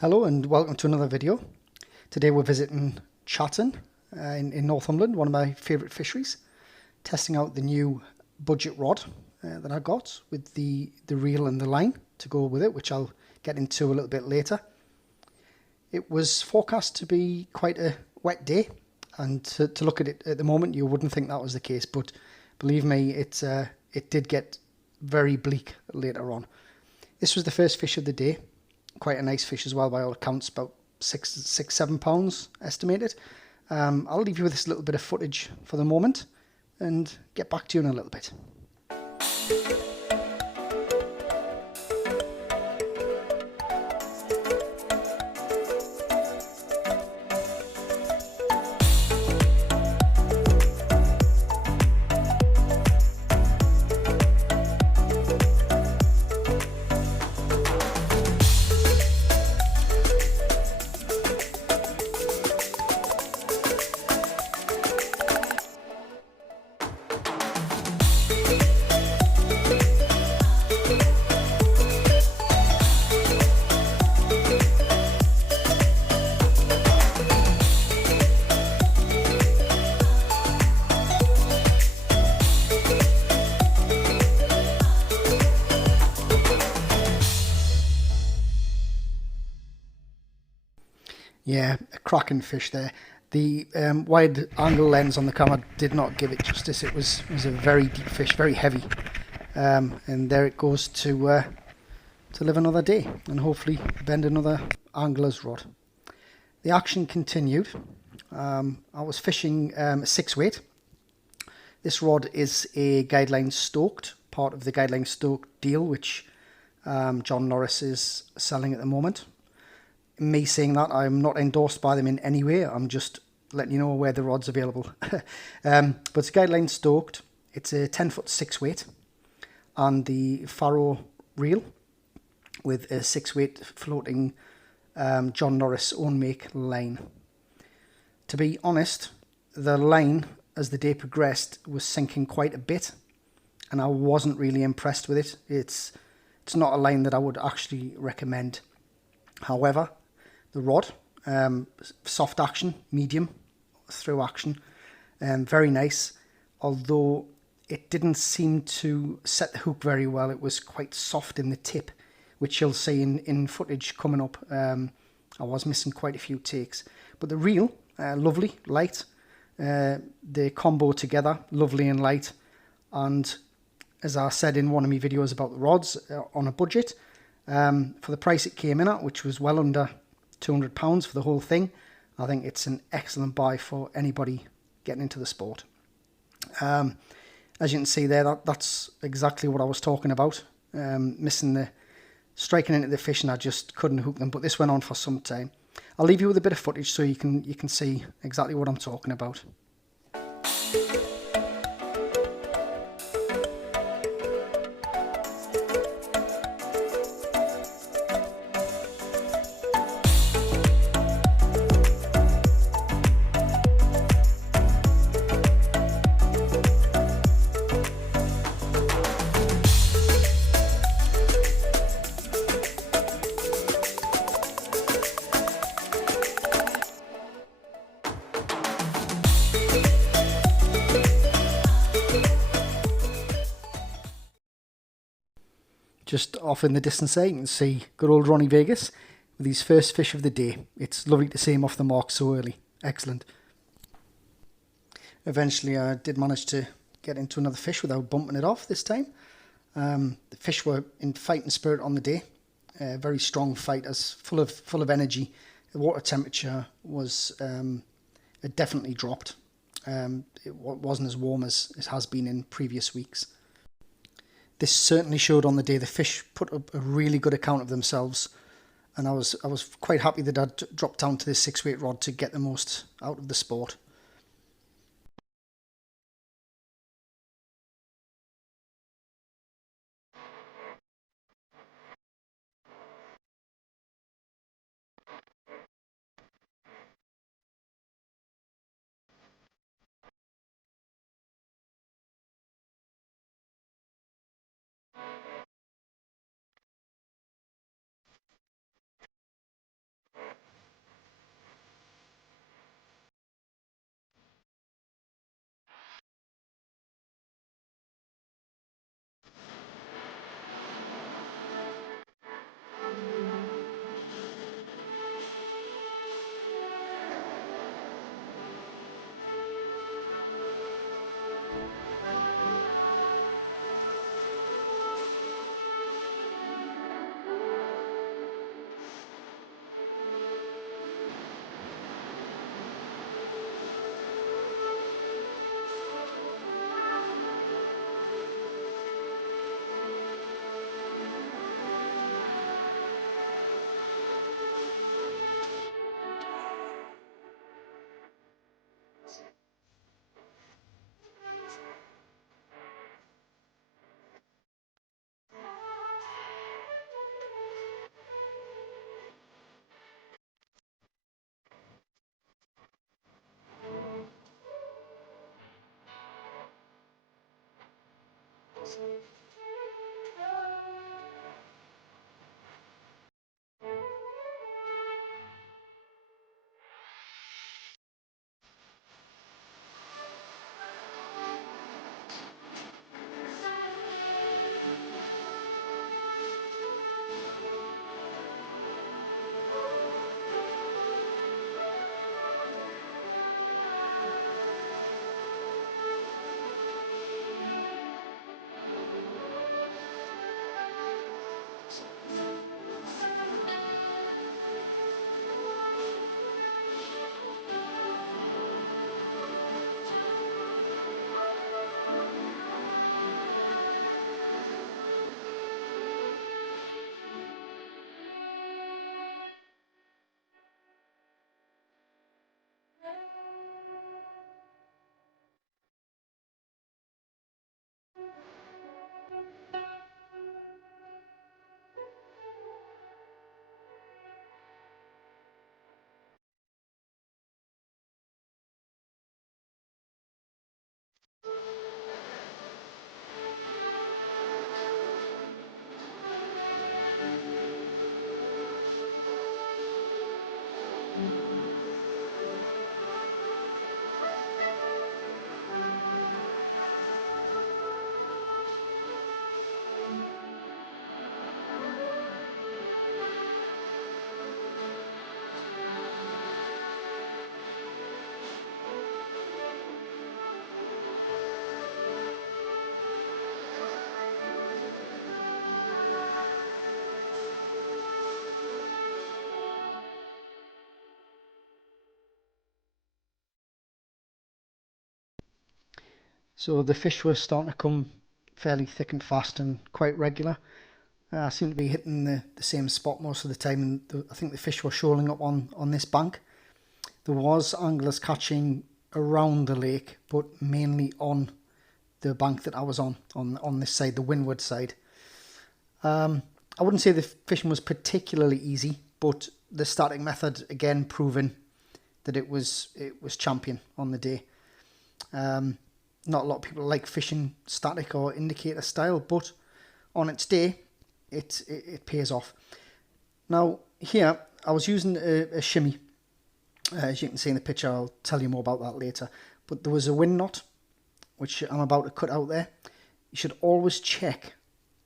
Hello and welcome to another video. Today we're visiting Chatton in Northumberland, one of my favourite fisheries, testing out the new budget rod that I got with the reel and the line to go with it, which I'll get into a little bit later. It was forecast to be quite a wet day, and to look at it at the moment you wouldn't think that was the case, but believe me, it did get very bleak later on. This was the first fish of the day. Quite a nice fish as well, by all accounts, about 7 pounds estimated. I'll leave you with this little bit of footage for the moment and get back to you in a little bit. Yeah, a cracking fish there. The wide angle lens on the camera did not give it justice. It was a very deep fish, very heavy, and there it goes to live another day and hopefully bend another angler's rod. The action continued. I was fishing a 6-weight. This rod is a Guideline Stoked, part of the Guideline Stoked deal, which John Norris is selling at the moment. Me saying that, I'm not endorsed by them in any way. I'm just letting you know where the rod's available. But it's Guideline Stoked. It's a 10-foot 6-weight and the Faro reel with a 6-weight floating John Norris own make line. To be honest, the line as the day progressed was sinking quite a bit, and I wasn't really impressed with it. It's not a line that I would actually recommend. However, the rod, soft action, medium through action, very nice, although it didn't seem to set the hook very well. It was quite soft in the tip, which you'll see in footage coming up. I was missing quite a few takes, but the reel, lovely, light, the combo together, lovely and light, and as I said in one of my videos about the rods, on a budget, for the price it came in at, which was well under £200 for the whole thing, I think it's an excellent buy for anybody getting into the sport. As you can see there, that's exactly what I was talking about. Striking into the fish, and I just couldn't hook them, but this went on for some time. I'll leave you with a bit of footage so you can see exactly what I'm talking about. Just off in the distance there, you can see good old Ronnie Vegas with his first fish of the day. It's lovely to see him off the mark so early. Excellent. Eventually I did manage to get into another fish without bumping it off this time. The fish were in fighting spirit on the day. Very strong fighters, full of energy. The water temperature was it definitely dropped. It wasn't as warm as it has been in previous weeks. This certainly showed on the day. The fish put up a really good account of themselves, and I was quite happy that I'd dropped down to this 6-weight rod to get the most out of the sport. So the fish were starting to come fairly thick and fast and quite regular. I seem to be hitting the same spot most of the time, and I think the fish were shoaling up on this bank. There was anglers catching around the lake, but mainly on the bank that I was on this side, the windward side. I wouldn't say the fishing was particularly easy, but the static method again proving that it was champion on the day. Not a lot of people like fishing static or indicator style, but on its day, it pays off. Now here I was using a shimmy. As you can see in the picture, I'll tell you more about that later. But there was a wind knot, which I'm about to cut out there. You should always check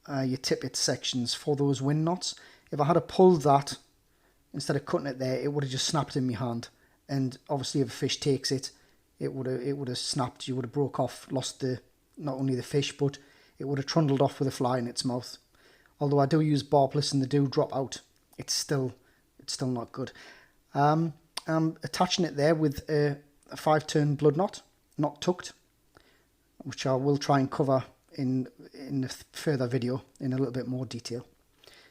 your tippet sections for those wind knots. If I had pulled that instead of cutting it there, it would have just snapped in my hand. And obviously, if a fish takes it, it would have snapped. You would have broke off, lost not only the fish, but it would have trundled off with a fly in its mouth. Although I do use barbless and they do drop out, it's still not good. I'm attaching it there with a 5-turn blood knot, not tucked, which I will try and cover in a further video in a little bit more detail.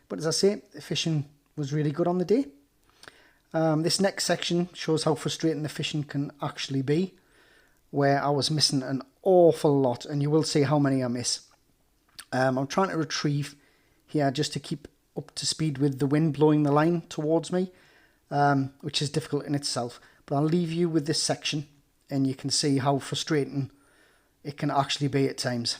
But as I say, the fishing was really good on the day. This next section shows how frustrating the fishing can actually be, where I was missing an awful lot, and you will see how many I miss. I'm trying to retrieve here just to keep up to speed with the wind blowing the line towards me, which is difficult in itself. But I'll leave you with this section and you can see how frustrating it can actually be at times.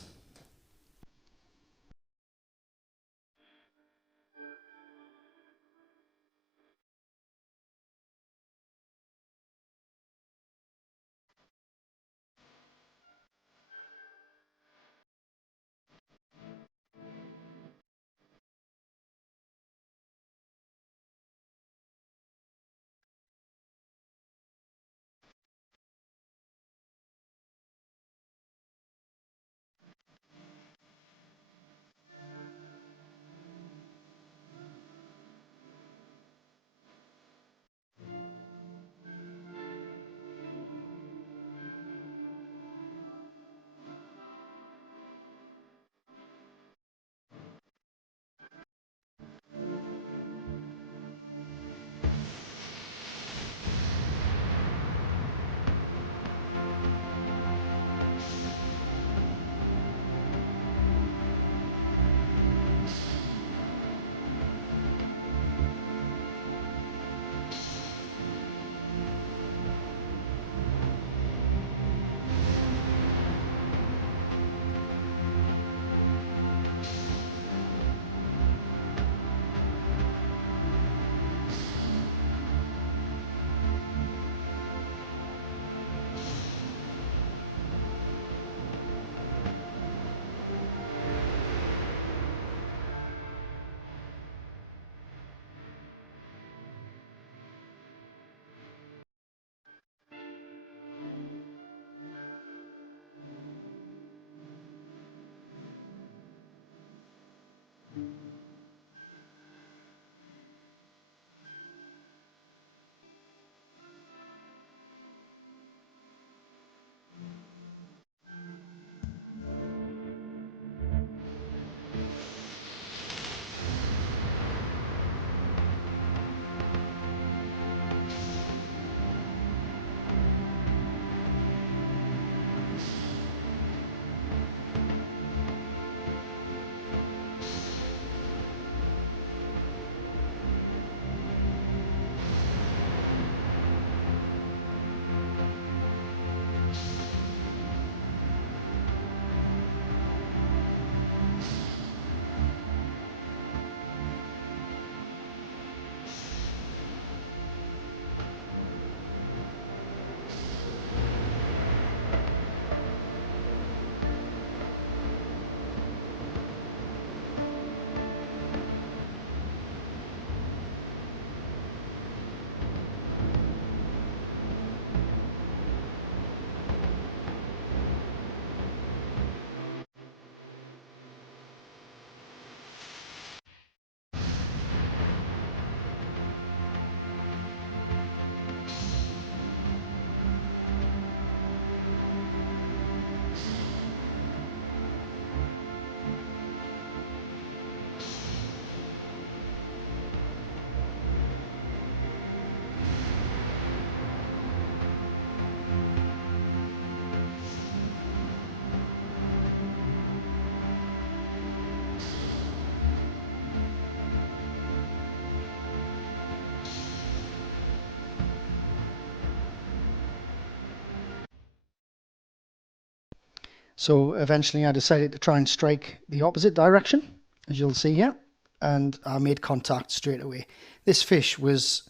So eventually I decided to try and strike the opposite direction, as you'll see here, and I made contact straight away. This fish was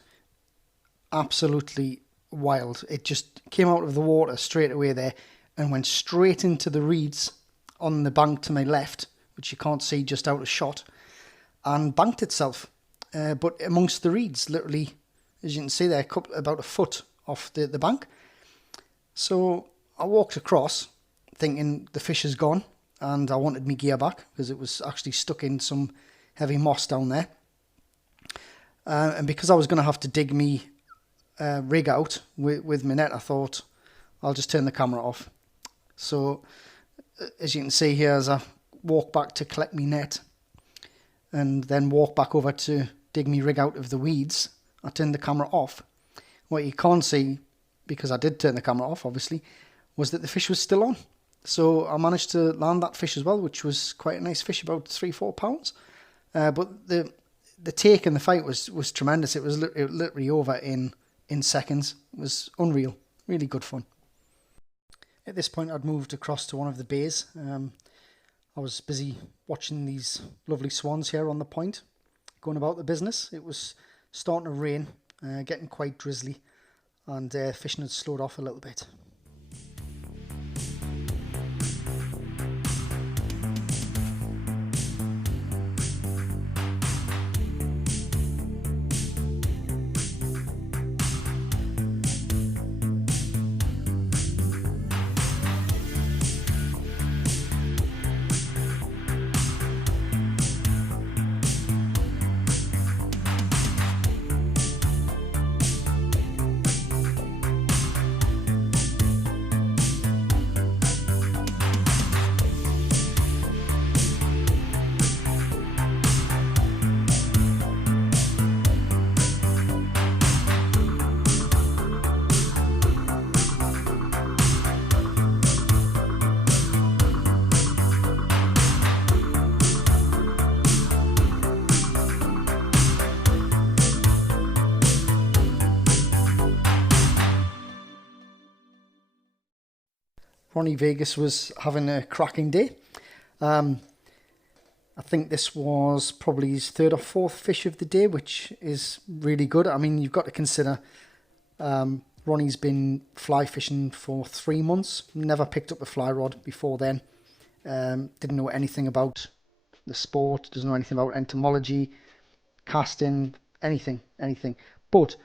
absolutely wild. It just came out of the water straight away there and went straight into the reeds on the bank to my left, which you can't see just out of shot, and banked itself, but amongst the reeds, literally, as you can see there, about a foot off the bank. So I walked across thinking the fish is gone, and I wanted my gear back because it was actually stuck in some heavy moss down there. And because I was going to have to dig me rig out with my net, I thought I'll just turn the camera off. So as you can see here, as I walk back to collect me net and then walk back over to dig me rig out of the weeds, I turned the camera off. What you can't see, because I did turn the camera off obviously, was that the fish was still on. So I managed to land that fish as well, which was quite a nice fish, about 3-4 pounds. But the take and the fight was tremendous. It was literally over in seconds. It was unreal. Really good fun. At this point, I'd moved across to one of the bays. I was busy watching these lovely swans here on the point, going about the business. It was starting to rain, getting quite drizzly, and fishing had slowed off a little bit. Ronnie Vegas was having a cracking day. I think this was probably his third or fourth fish of the day, which is really good. I mean, you've got to consider Ronnie's been fly fishing for 3 months, never picked up a fly rod before then, didn't know anything about the sport, doesn't know anything about entomology, casting, anything. But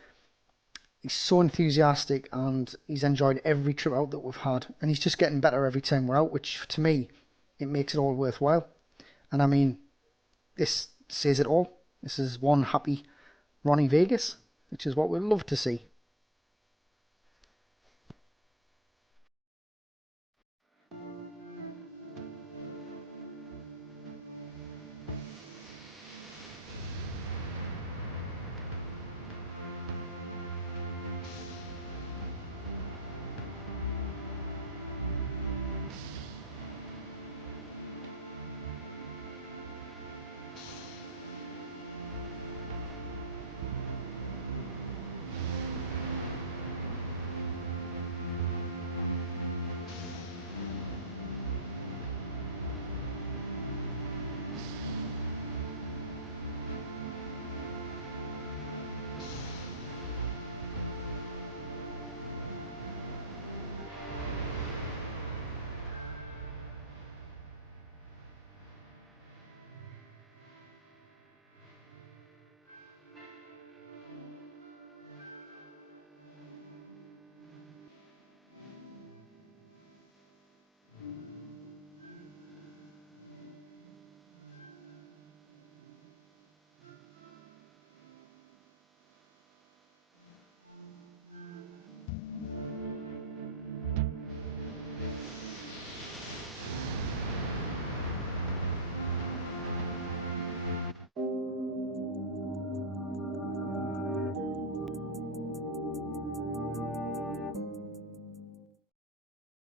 he's so enthusiastic and he's enjoyed every trip out that we've had, and he's just getting better every time we're out, which to me, it makes it all worthwhile. And I mean, this says it all. This is one happy Ronnie Vegas, which is what we'd love to see.